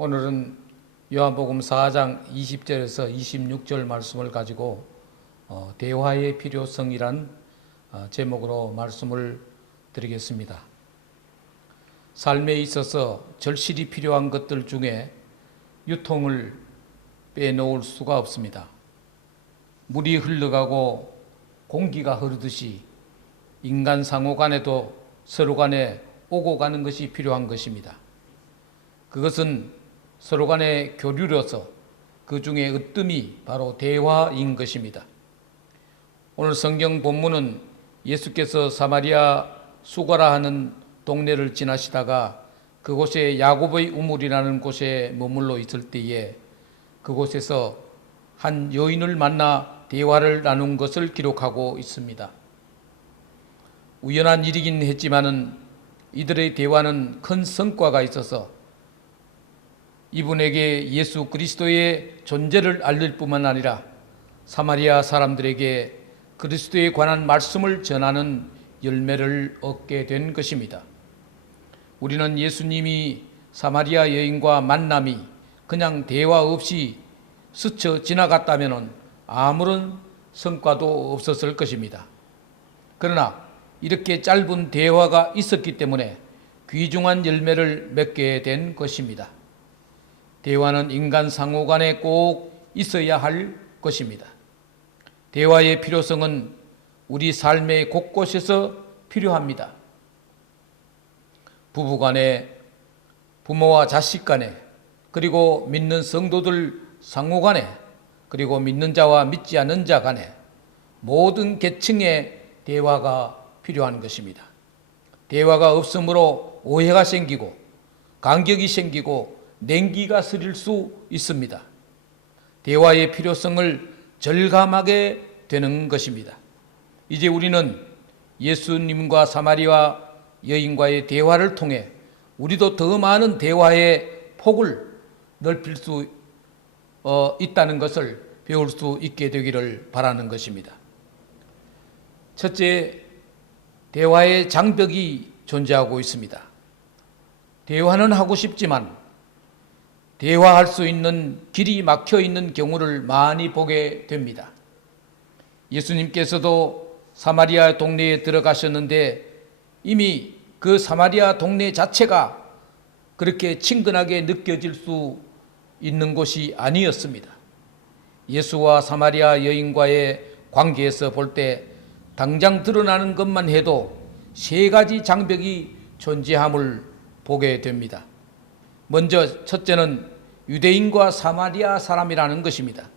오늘은 요한복음 4장 20절에서 26절 말씀을 가지고 대화의 필요성이란 제목으로 말씀을 드리겠습니다. 삶에 있어서 절실히 필요한 것들 중에 유통을 빼놓을 수가 없습니다. 물이 흘러가고 공기가 흐르듯이 인간 상호 간에도 서로 간에 오고 가는 것이 필요한 것입니다. 그것은 서로 간의 교류로서 그 중에 으뜸이 바로 대화인 것입니다. 오늘 성경 본문은 예수께서 사마리아 수가라 하는 동네를 지나시다가 그곳에 야곱의 우물이라는 곳에 머물러 있을 때에 그곳에서 한 여인을 만나 대화를 나눈 것을 기록하고 있습니다. 우연한 일이긴 했지만은 이들의 대화는 큰 성과가 있어서 이분에게 예수 그리스도의 존재를 알릴 뿐만 아니라 사마리아 사람들에게 그리스도에 관한 말씀을 전하는 열매를 얻게 된 것입니다. 우리는 예수님이 사마리아 여인과 만남이 그냥 대화 없이 스쳐 지나갔다면 아무런 성과도 없었을 것입니다. 그러나 이렇게 짧은 대화가 있었기 때문에 귀중한 열매를 맺게 된 것입니다. 대화는 인간 상호 간에 꼭 있어야 할 것입니다. 대화의 필요성은 우리 삶의 곳곳에서 필요합니다. 부부 간에, 부모와 자식 간에, 그리고 믿는 성도들 상호 간에, 그리고 믿는 자와 믿지 않는 자 간에 모든 계층의 대화가 필요한 것입니다. 대화가 없으므로 오해가 생기고 간격이 생기고 냉기가 스릴 수 있습니다. 대화의 필요성을 절감하게 되는 것입니다. 이제 우리는 예수님과 사마리아 여인과의 대화를 통해 우리도 더 많은 대화의 폭을 넓힐 수 있다는 것을 배울 수 있게 되기를 바라는 것입니다. 첫째, 대화의 장벽이 존재하고 있습니다. 대화는 하고 싶지만 대화할 수 있는 길이 막혀 있는 경우를 많이 보게 됩니다. 예수님께서도 사마리아 동네에 들어가셨는데 이미 그 사마리아 동네 자체가 그렇게 친근하게 느껴질 수 있는 곳이 아니었습니다. 예수와 사마리아 여인과의 관계에서 볼 때 당장 드러나는 것만 해도 세 가지 장벽이 존재함을 보게 됩니다. 먼저 첫째는 유대인과 사마리아 사람이라는 것입니다.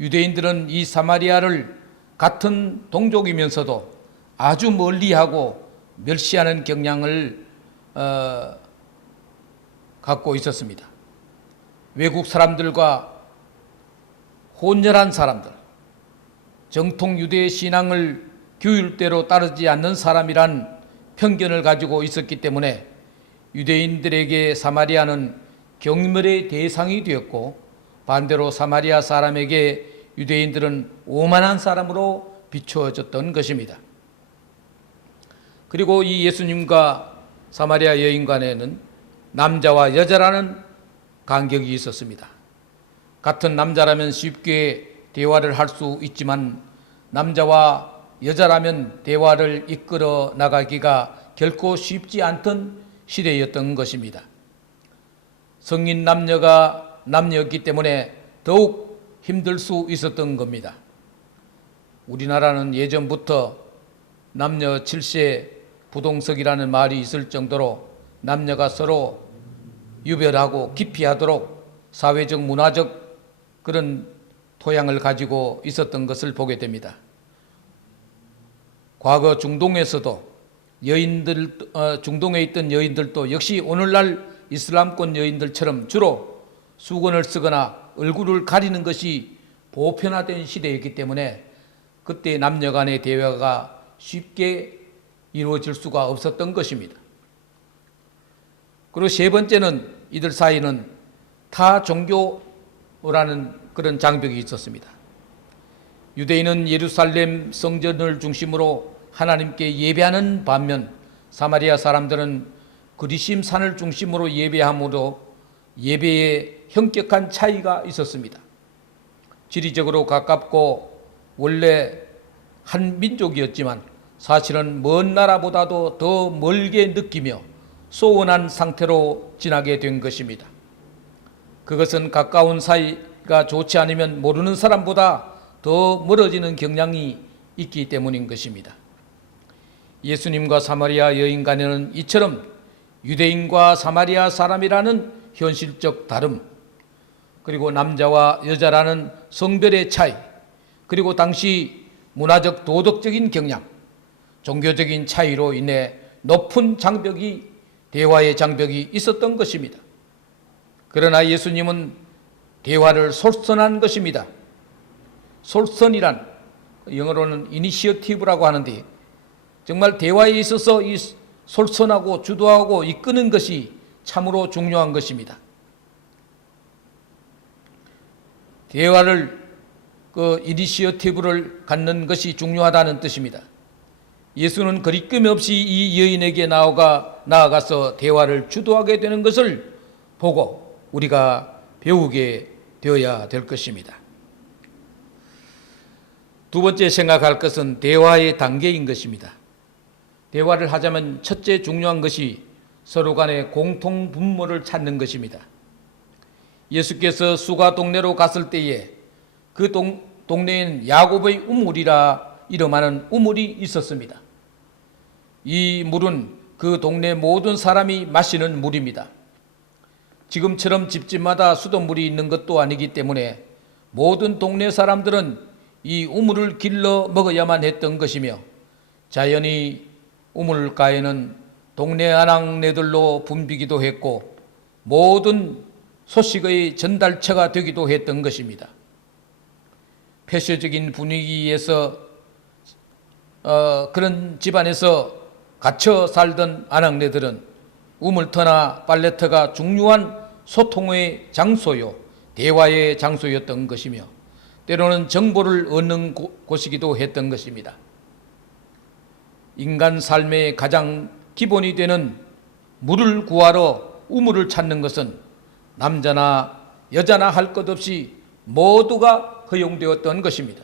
유대인들은 이 사마리아를 같은 동족이면서도 아주 멀리하고 멸시하는 경향을 갖고 있었습니다. 외국 사람들과 혼혈한 사람들, 정통 유대 신앙을 규율대로 따르지 않는 사람이란 편견을 가지고 있었기 때문에 유대인들에게 사마리아는 경멸의 대상이 되었고 반대로 사마리아 사람에게 유대인들은 오만한 사람으로 비추어졌던 것입니다. 그리고 이 예수님과 사마리아 여인 간에는 남자와 여자라는 간격이 있었습니다. 같은 남자라면 쉽게 대화를 할 수 있지만 남자와 여자라면 대화를 이끌어 나가기가 결코 쉽지 않던 시대였던 것입니다. 성인 남녀가 남녀였기 때문에 더욱 힘들 수 있었던 겁니다. 우리나라는 예전부터 남녀 7세 부동석이라는 말이 있을 정도로 남녀가 서로 유별하고 기피하도록 사회적 문화적 그런 토양을 가지고 있었던 것을 보게 됩니다. 과거 중동에서도 중동에 있던 여인들도 역시 오늘날 이슬람권 여인들처럼 주로 수건을 쓰거나 얼굴을 가리는 것이 보편화된 시대였기 때문에 그때 남녀 간의 대화가 쉽게 이루어질 수가 없었던 것입니다. 그리고 세 번째는 이들 사이는 타 종교라는 그런 장벽이 있었습니다. 유대인은 예루살렘 성전을 중심으로 하나님께 예배하는 반면 사마리아 사람들은 그리심 산을 중심으로 예배함으로 예배에 현격한 차이가 있었습니다. 지리적으로 가깝고 원래 한 민족이었지만 사실은 먼 나라보다도 더 멀게 느끼며 소원한 상태로 지나게 된 것입니다. 그것은 가까운 사이가 좋지 않으면 모르는 사람보다 더 멀어지는 경향이 있기 때문인 것입니다. 예수님과 사마리아 여인 간에는 이처럼 유대인과 사마리아 사람이라는 현실적 다름, 그리고 남자와 여자라는 성별의 차이, 그리고 당시 문화적 도덕적인 경향, 종교적인 차이로 인해 높은 장벽이, 대화의 장벽이 있었던 것입니다. 그러나 예수님은 대화를 솔선한 것입니다. 솔선이란 영어로는 이니시어티브라고 하는데 정말 대화에 있어서 이 솔선하고 주도하고 이끄는 것이 참으로 중요한 것입니다. 대화를 이니시어티브를 갖는 것이 중요하다는 뜻입니다. 예수는 거리낌 없이 이 여인에게 나아가서 대화를 주도하게 되는 것을 보고 우리가 배우게 되어야 될 것입니다. 두 번째 생각할 것은 대화의 단계인 것입니다. 대화를 하자면 첫째 중요한 것이 서로 간의 공통 분모를 찾는 것입니다. 예수께서 수가 동네로 갔을 때에 그 동네에는 야곱의 우물이라 이름하는 우물이 있었습니다. 이 물은 그 동네 모든 사람이 마시는 물입니다. 지금처럼 집집마다 수돗물이 있는 것도 아니기 때문에 모든 동네 사람들은 이 우물을 길러 먹어야만 했던 것이며, 자연히 우물가에는 동네 아낙네들로 붐비기도 했고 모든 소식의 전달처가 되기도 했던 것입니다. 폐쇄적인 분위기에서 그런 집안에서 갇혀 살던 아낙네들은 우물터나 빨래터가 중요한 소통의 장소요, 대화의 장소였던 것이며 때로는 정보를 얻는 곳이기도 했던 것입니다. 인간 삶의 가장 기본이 되는 물을 구하러 우물을 찾는 것은 남자나 여자나 할 것 없이 모두가 허용되었던 것입니다.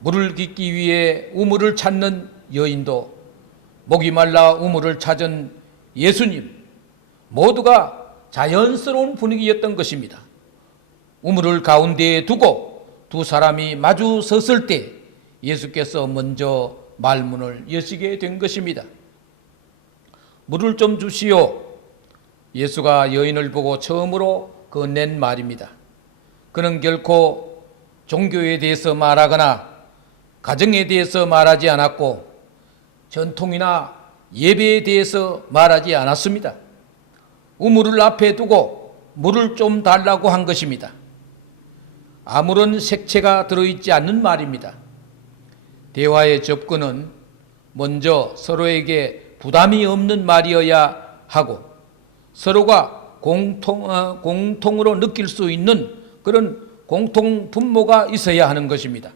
물을 깃기 위해 우물을 찾는 여인도, 목이 말라 우물을 찾은 예수님, 모두가 자연스러운 분위기였던 것입니다. 우물을 가운데에 두고 두 사람이 마주 섰을 때 예수께서 먼저 말문을 여시게 된 것입니다. 물을 좀 주시오. 예수가 여인을 보고 처음으로 건넨 말입니다. 그는 결코 종교에 대해서 말하거나 가정에 대해서 말하지 않았고 전통이나 예배에 대해서 말하지 않았습니다. 우물을 앞에 두고 물을 좀 달라고 한 것입니다. 아무런 색채가 들어있지 않는 말입니다. 대화의 접근은 먼저 서로에게 부담이 없는 말이어야 하고 서로가 공통으로 느낄 수 있는 그런 공통 분모가 있어야 하는 것입니다.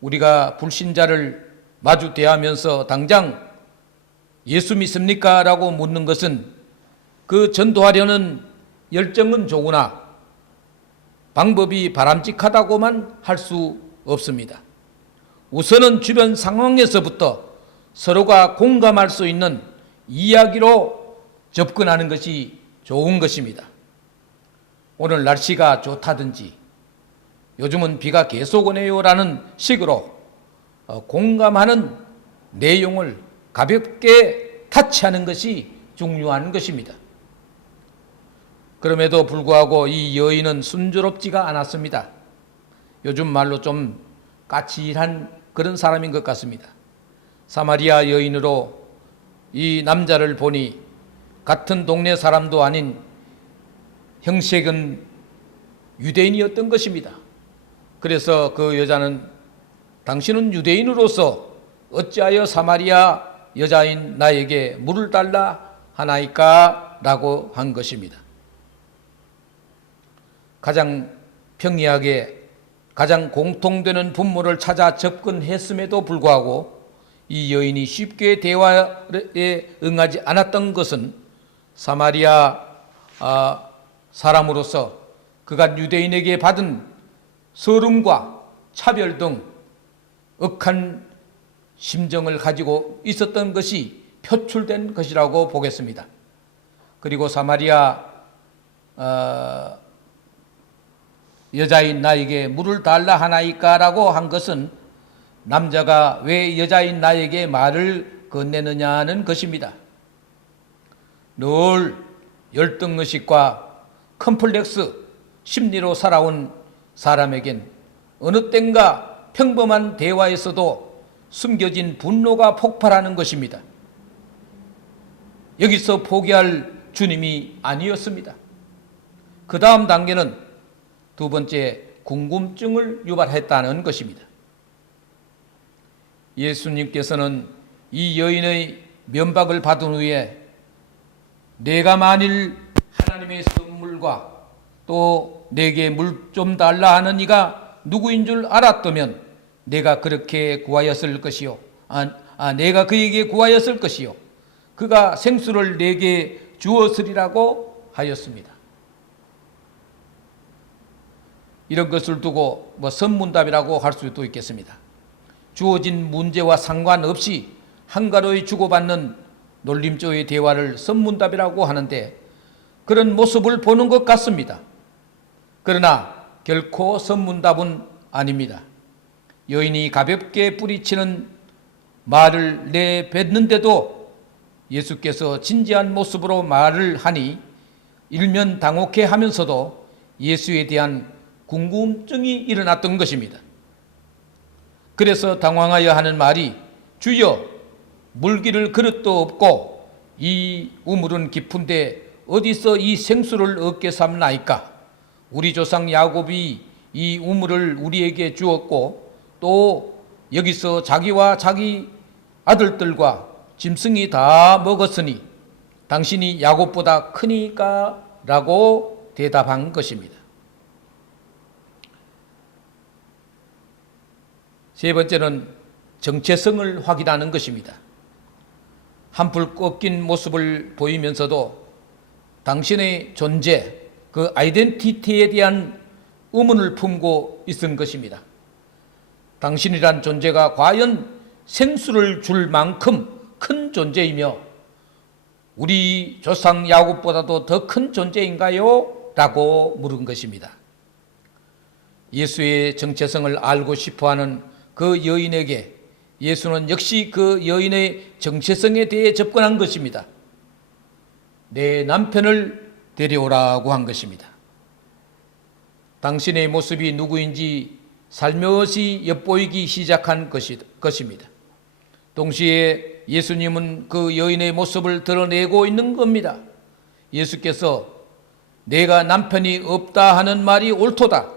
우리가 불신자를 마주 대하면서 당장 예수 믿습니까? 라고 묻는 것은 그 전도하려는 열정은 좋으나 방법이 바람직하다고만 할 수 없습니다. 우선은 주변 상황에서부터 서로가 공감할 수 있는 이야기로 접근하는 것이 좋은 것입니다. 오늘 날씨가 좋다든지 요즘은 비가 계속 오네요 라는 식으로 공감하는 내용을 가볍게 타치하는 것이 중요한 것입니다. 그럼에도 불구하고 이 여인은 순조롭지가 않았습니다. 요즘 말로 좀 까칠한 그런 사람인 것 같습니다. 사마리아 여인으로 이 남자를 보니 같은 동네 사람도 아닌 형식은 유대인이었던 것입니다. 그래서 그 여자는 당신은 유대인으로서 어찌하여 사마리아 여자인 나에게 물을 달라 하나이까? 라고 한 것입니다. 가장 평이하게 가장 공통되는 분모를 찾아 접근했음에도 불구하고 이 여인이 쉽게 대화에 응하지 않았던 것은 사마리아 사람으로서 그가 유대인에게 받은 서름과 차별 등 억한 심정을 가지고 있었던 것이 표출된 것이라고 보겠습니다. 그리고 사마리아 여자인 나에게 물을 달라 하나이까라고 한 것은 남자가 왜 여자인 나에게 말을 건네느냐는 것입니다. 늘 열등의식과 컴플렉스 심리로 살아온 사람에겐 어느 땐가 평범한 대화에서도 숨겨진 분노가 폭발하는 것입니다. 여기서 포기할 주님이 아니었습니다. 그 다음 단계는 두 번째 궁금증을 유발했다는 것입니다. 예수님께서는 이 여인의 면박을 받은 후에 내가 만일 하나님의 선물과 또 내게 물 좀 달라 하는 이가 누구인 줄 알았다면 내가 그렇게 구하였을 것이요. 내가 그에게 구하였을 것이요. 그가 생수를 내게 주었으리라고 하였습니다. 이런 것을 두고 선문답이라고 할 수도 있겠습니다. 주어진 문제와 상관없이 한가로이 주고받는 놀림조의 대화를 선문답이라고 하는데 그런 모습을 보는 것 같습니다. 그러나 결코 선문답은 아닙니다. 여인이 가볍게 뿌리치는 말을 내뱉는데도 예수께서 진지한 모습으로 말을 하니 일면 당혹해 하면서도 예수에 대한 궁금증이 일어났던 것입니다. 그래서 당황하여 하는 말이 주여 물기를 그릇도 없고 이 우물은 깊은데 어디서 이 생수를 얻게 삼나이까? 우리 조상 야곱이 이 우물을 우리에게 주었고 또 여기서 자기와 자기 아들들과 짐승이 다 먹었으니 당신이 야곱보다 크니까? 라고 대답한 것입니다. 세 번째는 정체성을 확인하는 것입니다. 한풀 꺾인 모습을 보이면서도 당신의 존재, 그 아이덴티티에 대한 의문을 품고 있은 것입니다. 당신이란 존재가 과연 생수를 줄 만큼 큰 존재이며 우리 조상 야곱보다도 더 큰 존재인가요? 라고 물은 것입니다. 예수의 정체성을 알고 싶어하는 그 여인에게 예수는 역시 그 여인의 정체성에 대해 접근한 것입니다. 내 남편을 데려오라고 한 것입니다. 당신의 모습이 누구인지 살며시 엿보이기 시작한 것입니다. 동시에 예수님은 그 여인의 모습을 드러내고 있는 겁니다. 예수께서 내가 남편이 없다 하는 말이 옳도다.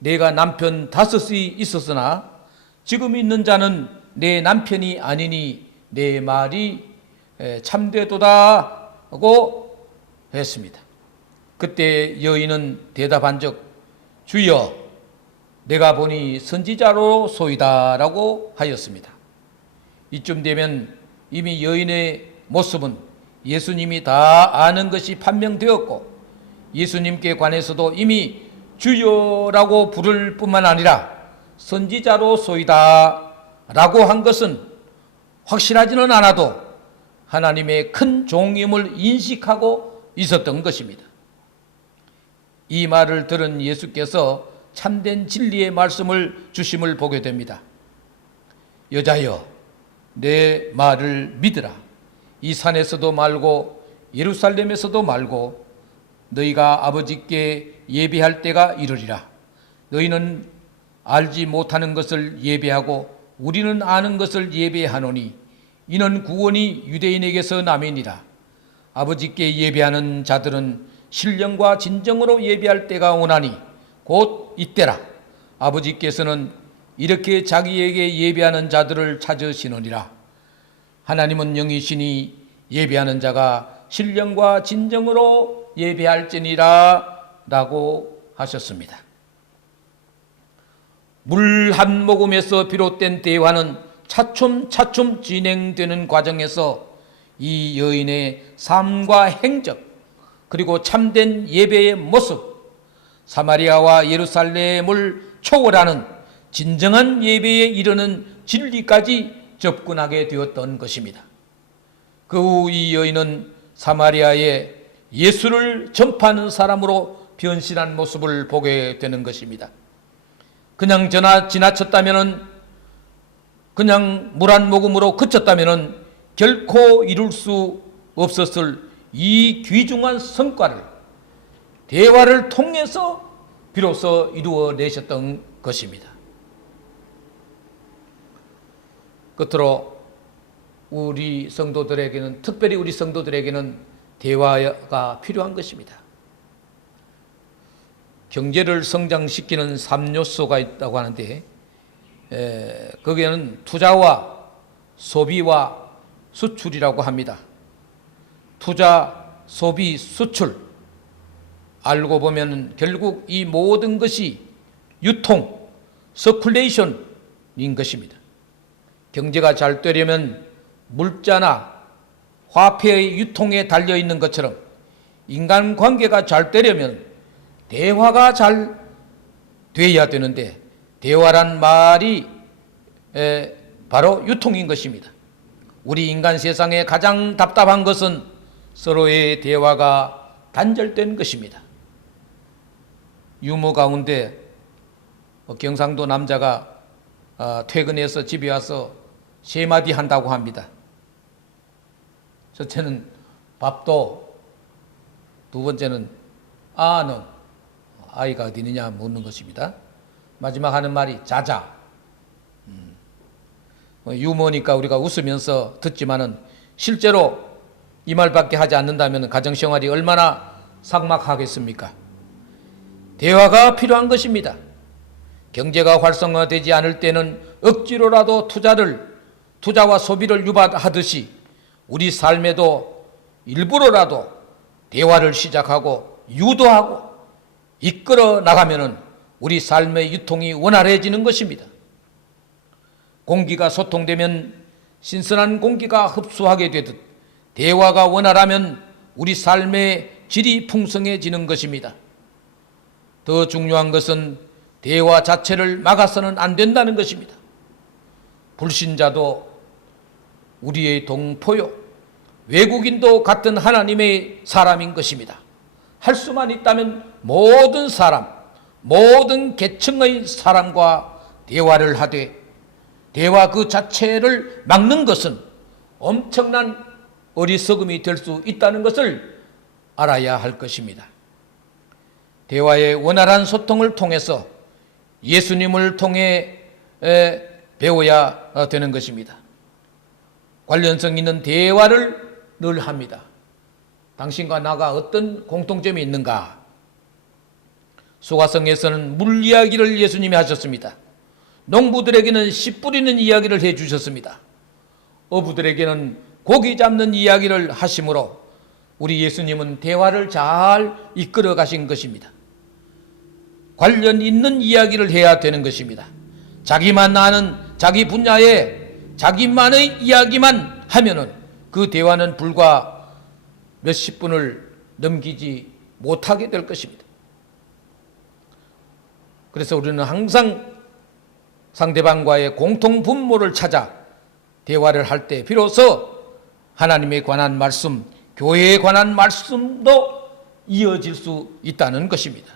내가 남편 5이 있었으나 지금 있는 자는 내 남편이 아니니 내 말이 참되도다 하고 했습니다. 그때 여인은 대답한 적 주여 내가 보니 선지자로소이다 라고 하였습니다. 이쯤 되면 이미 여인의 모습은 예수님이 다 아는 것이 판명되었고 예수님께 관해서도 이미 주여라고 부를 뿐만 아니라 선지자로소이다 라고 한 것은 확실하지는 않아도 하나님의 큰 종임을 인식하고 있었던 것입니다. 이 말을 들은 예수께서 참된 진리의 말씀을 주심을 보게 됩니다. 여자여 내 말을 믿으라. 이 산에서도 말고 예루살렘에서도 말고 너희가 아버지께 예배할 때가 이르리라. 너희는 알지 못하는 것을 예배하고 우리는 아는 것을 예배하노니 이는 구원이 유대인에게서 남이니라. 아버지께 예배하는 자들은 신령과 진정으로 예배할 때가 오나니 곧 이때라. 아버지께서는 이렇게 자기에게 예배하는 자들을 찾으시느니라. 하나님은 영이시니 예배하는 자가 신령과 진정으로 예배할지니라 라고 하셨습니다. 물 한 모금에서 비롯된 대화는 차츰 진행되는 과정에서 이 여인의 삶과 행적, 그리고 참된 예배의 모습, 사마리아와 예루살렘을 초월하는 진정한 예배에 이르는 진리까지 접근하게 되었던 것입니다. 그 후 이 여인은 사마리아에 예수를 전파하는 사람으로 변신한 모습을 보게 되는 것입니다. 그냥 지나쳤다면, 그냥 물 한 모금으로 그쳤다면 결코 이룰 수 없었을 이 귀중한 성과를 대화를 통해서 비로소 이루어내셨던 것입니다. 끝으로 우리 성도들에게는, 특별히 우리 성도들에게는 대화가 필요한 것입니다. 경제를 성장시키는 3요소가 있다고 하는데, 거기에는 투자와 소비와 수출이라고 합니다. 투자, 소비, 수출, 알고 보면 결국 이 모든 것이 유통, 서큘레이션인 것입니다. 경제가 잘 되려면 물자나 화폐의 유통에 달려있는 것처럼 인간관계가 잘 되려면 대화가 잘 돼야 되는데, 대화란 말이 바로 유통인 것입니다. 우리 인간 세상에 가장 답답한 것은 서로의 대화가 단절된 것입니다. 유머 가운데 경상도 남자가 퇴근해서 집에 와서 3마디 한다고 합니다. 첫째는 밥도, 두 번째는 넌 아이가 어디 있느냐 묻는 것입니다. 마지막 하는 말이 자자. 유머니까 우리가 웃으면서 듣지만은 실제로 이 말밖에 하지 않는다면 가정생활이 얼마나 삭막하겠습니까? 대화가 필요한 것입니다. 경제가 활성화되지 않을 때는 억지로라도 투자와 소비를 유발하듯이 우리 삶에도 일부러라도 대화를 시작하고 유도하고 이끌어 나가면은 우리 삶의 유통이 원활해지는 것입니다. 공기가 소통되면 신선한 공기가 흡수하게 되듯 대화가 원활하면 우리 삶의 질이 풍성해지는 것입니다. 더 중요한 것은 대화 자체를 막아서는 안 된다는 것입니다. 불신자도 우리의 동포요, 외국인도 같은 하나님의 사람인 것입니다. 할 수만 있다면 모든 사람, 모든 계층의 사람과 대화를 하되, 대화 그 자체를 막는 것은 엄청난 어리석음이 될 수 있다는 것을 알아야 할 것입니다. 대화의 원활한 소통을 통해서 예수님을 통해 배워야 되는 것입니다. 관련성 있는 대화를 늘 합니다. 당신과 나가 어떤 공통점이 있는가? 소가성에서는 물 이야기를 예수님이 하셨습니다. 농부들에게는 씨 뿌리는 이야기를 해주셨습니다. 어부들에게는 고기 잡는 이야기를 하심으로 우리 예수님은 대화를 잘 이끌어 가신 것입니다. 관련 있는 이야기를 해야 되는 것입니다. 자기만 아는 자기 분야에 자기만의 이야기만 하면은 그 대화는 불과 몇십 분을 넘기지 못하게 될 것입니다. 그래서 우리는 항상 상대방과의 공통 분모를 찾아 대화를 할 때 비로소 하나님에 관한 말씀, 교회에 관한 말씀도 이어질 수 있다는 것입니다.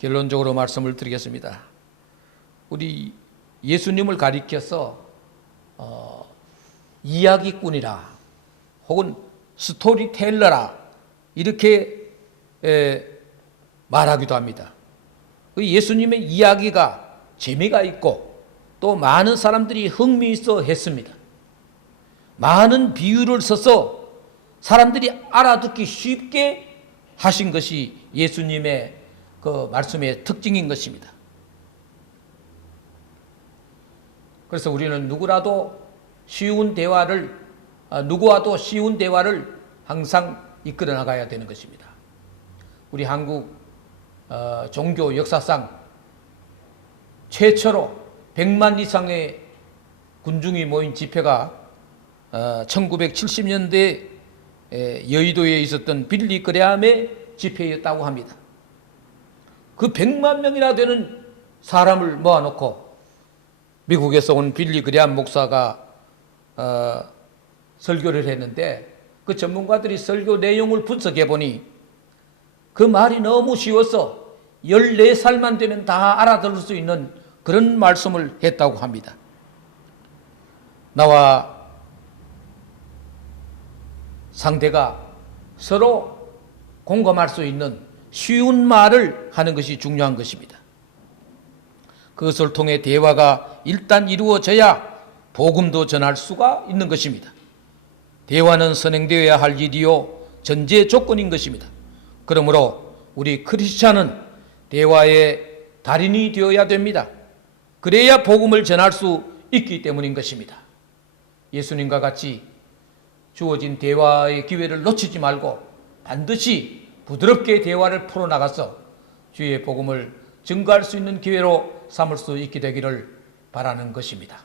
결론적으로 말씀을 드리겠습니다. 우리 예수님을 가리켜서 이야기꾼이라 혹은 스토리텔러라 이렇게 말하기도 합니다. 예수님의 이야기가 재미가 있고 또 많은 사람들이 흥미있어 했습니다. 많은 비유를 써서 사람들이 알아듣기 쉽게 하신 것이 예수님의 그 말씀의 특징인 것입니다. 그래서 우리는 누구와도 쉬운 대화를 항상 이끌어 나가야 되는 것입니다. 우리 한국 종교 역사상 최초로 100만 이상의 군중이 모인 집회가 1970년대 여의도에 있었던 빌리 그레함의 집회였다고 합니다. 그 100만 명이나 되는 사람을 모아놓고 미국에서 온 빌리 그레함 목사가 설교를 했는데, 그 전문가들이 설교 내용을 분석해 보니 그 말이 너무 쉬워서 14살만 되면 다 알아들을 수 있는 그런 말씀을 했다고 합니다. 나와 상대가 서로 공감할 수 있는 쉬운 말을 하는 것이 중요한 것입니다. 그것을 통해 대화가 일단 이루어져야 복음도 전할 수가 있는 것입니다. 대화는 선행되어야 할 일이요 전제 조건인 것입니다. 그러므로 우리 크리스찬은 대화의 달인이 되어야 됩니다. 그래야 복음을 전할 수 있기 때문인 것입니다. 예수님과 같이 주어진 대화의 기회를 놓치지 말고 반드시 부드럽게 대화를 풀어나가서 주의 복음을 증거할 수 있는 기회로 삼을 수 있게 되기를 바라는 것입니다.